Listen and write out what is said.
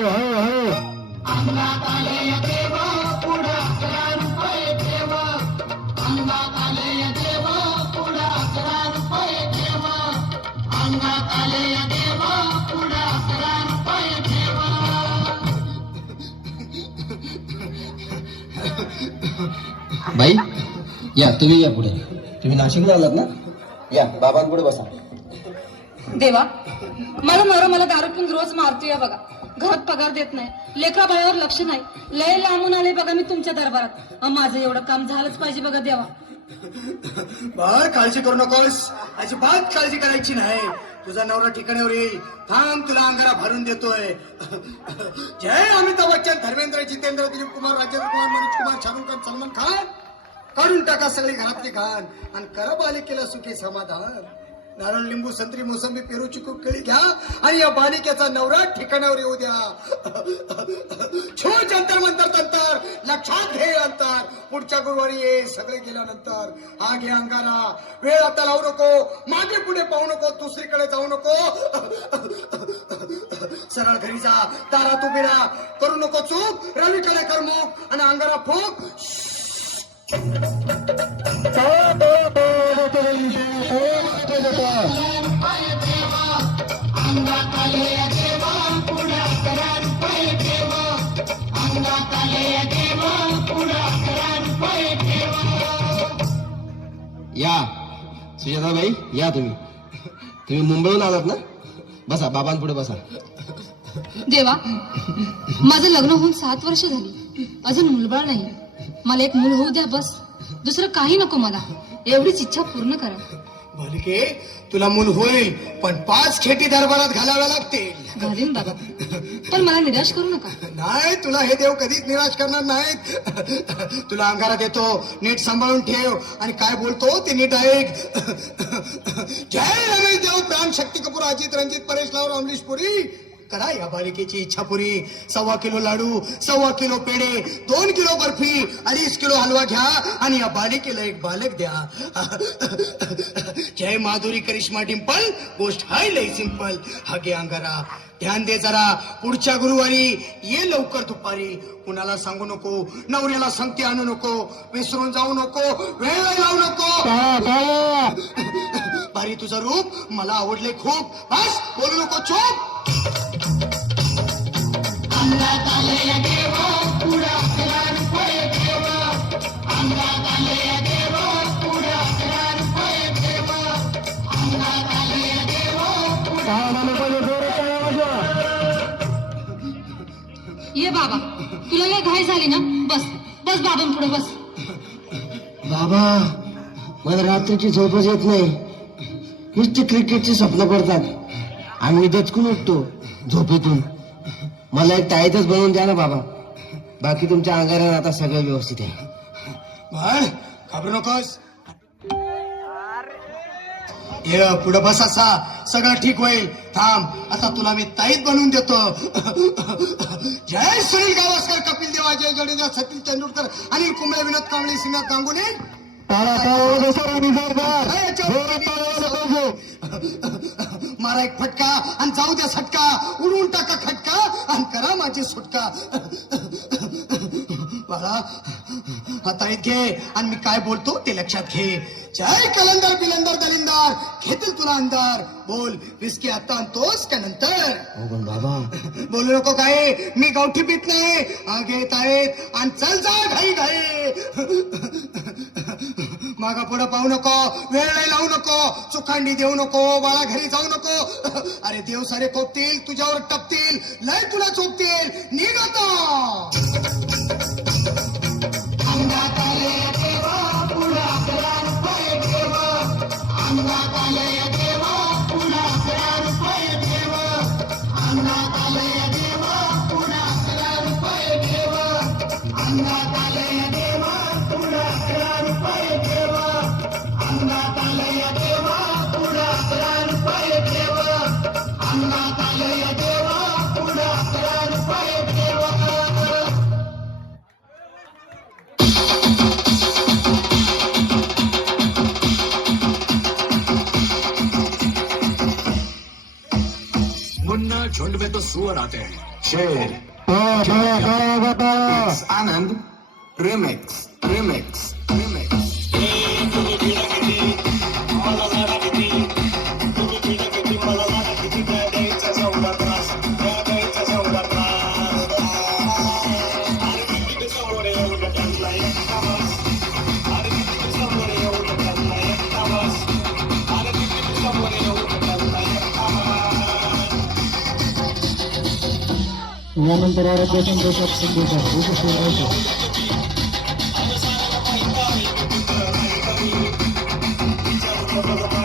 हळू हळू हळू. अंगात आले देव पुढं 11 रुपये ठेव. अंगात आले देव पुढं 11 रुपये ठेव. अंगात आले देव पुढं 11 रुपये ठेव. बाई या, तुम्ही या पुढे. तुम्ही नाशिकला आलात ना? या बाबांपुढे बसा. देवा, माझा नवरा मला दारू पिऊन रोज मारतोय बघा. घरात पगार देत नाही, लेकरा बाळावर लक्ष नाही. लय लांबून आले बघा मी तुमच्या दरबारात. माझं एवढं काम झालंच पाहिजे बघा देवा. बाळ, काळजी करू नकोस. अजिबात काळजी करायची नाही. तुझा नवरा ठिकाणावर येईल. थांब, तुला अंगारा भरून देतोय. जय अमिताभ बच्चन, धर्मेंद्र, जितेंद्र, दिलीप कुमार, राजेंद्र कुमार, मनोज कुमार, शाहरुख खान, सलमान खान. काढून टाका सगळी घरातली घाण आणि करा बालिकेला सुखी समाधान. नारळ, लिंबू, संत्री, मोसंबी, पेरू, चिकू, केळी घ्या आणि या बालिकेचा नवरा ठिकाणावर येऊ द्या. छो जंतर मंतर तंतर, लक्षात घे अंतर. पुढच्या गुरुवारी ये, सगळे गेल्यानंतर. हा घे अंगारा. वेळ आता लावू नको, मागे पुढे पाहू नको, दुसरीकडे जाऊ नको. सरळ घरी जा, दारात उभी राहा. करू नको चूक, रवीकडे कर मुख आणि अंगारा फूक. अंगात आले देव पुढं 11 रुपये ठेव. अंगात आले देव पुढं 11 रुपये ठेव. या सुजाताबाई, या तुम्ही मुंबईहून आलात ना? बसा, बाबांपुढे बसा. देवा, माझं लग्न होऊन 7 वर्ष झाली, अजून मुलबाळ नाही. मला एक मूल होऊ द्या बस. दुसरं काही नको मला. एवढीच इच्छा पूर्ण करा. बालिके, तुला मूल होईल, पण 5 खेटी दरबारात घालाव्या लागतील. घालीन बाबा, पण मला निराश करू नका. नाही, तुला हे देव कधीच निराश करणार नाहीत. तुला अंगारा देतो, नीट सांभाळून ठेव आणि काय बोलतो ते नीट ऐक. जय रमेश देव, प्राण, शक्ती कपूर, अजित, रणजित, परेश लावर, अमरीश पुरी. करा या बालिकेची इच्छा पुरी. 1.25 किलो लाडू, 1.25 किलो पेढे, 2 किलो बर्फी, 2.5 किलो हलवा घ्या आणि या बालिकेला एक बालक द्या. जय माधुरी, करिश्मा, डिंपल, गोष्ट हाय लई सिंपल. हा घे अंगारा. ध्यान दे जरा, पुढच्या गुरुवारी ये लवकर दुपारी. कुणाला सांगू नको, नवऱ्याला संगती आणू नको, विसरून जाऊ नको, वेळ लावू नको. भारी तुझं रूप, मला आवडले खूप. बस, बोलू नको, चूप. अंगात आले देव पुढं 11 रुपये ठेव. अंगात आले देव पुढं 11 रुपये ठेव. अंगात आले देव ये बाबा, तुला लय घाई झाली ना? बस बस बाबांपुढे बस. बाबा, मला रात्रीची झोपच येत नाही. नुसती क्रिकेटची स्वप्न पडतात आणि मी दचकून उठतो झोपेतून. मला एक ताईतच बनवून द्या ना बाबा. बाकी तुमच्या अंगारानं आता सगळं व्यवस्थित आहे. बाळ, घाबरू नकोस. ये पुढे बस. असा सगळं ठीक होईल. थांब, आता तुला मी ताईत बनवून देतो. जय सुनील गावस्कर, कपिल देव, अजय जडेजा, सचिन तेंडुलकर, अनिल कुंबळे, विनोद कांबळे, श्रीनाथ गांगुली. मारा एक फटका आणि जाऊ द्या सटका. उडवून टाका खटका आणि करा माझी सुटका. बाळा, आता घे आणि मी काय बोलतो ते लक्षात घे. जय कलंदर, बिलंदर, दलिंदर, घेतील तुला अंधार. बोल, विस्की आता आणतोस का नंतर? पण बाबा, बोलू नको काय, मी गावठी पीत नाही. हा घेत आहेत आणि चल जा घाई घाई. मागा पुढं पाहू नको, वेळ नाही लावू नको, चुखांडी देऊ नको, बाळा घरी जाऊ नको. अरे देव सारे कोपतील, तुझ्यावर टपतील, लय तुला चोपतील. निघ आता. अंगात आले देव पुढं 11 रुपये ठेव. अंगात आले देव पुढं 11 रुपये ठेव. अंगात आले देव पुढं 11 रुपये ठेव. अंगात आले देव पुढं 11 रुपये ठेव. अंगात आले देव पुढं 11 रुपये ठेव. अंगात आले देव पुढं 11 रुपये ठेव. मुन्ना, झुंड में तो सुअर आते हैं, शेर आनंद रिमिक्स रिमिक्स रिमिक्स यानंतर आरोग्य संदेशात संदेशात Thank you.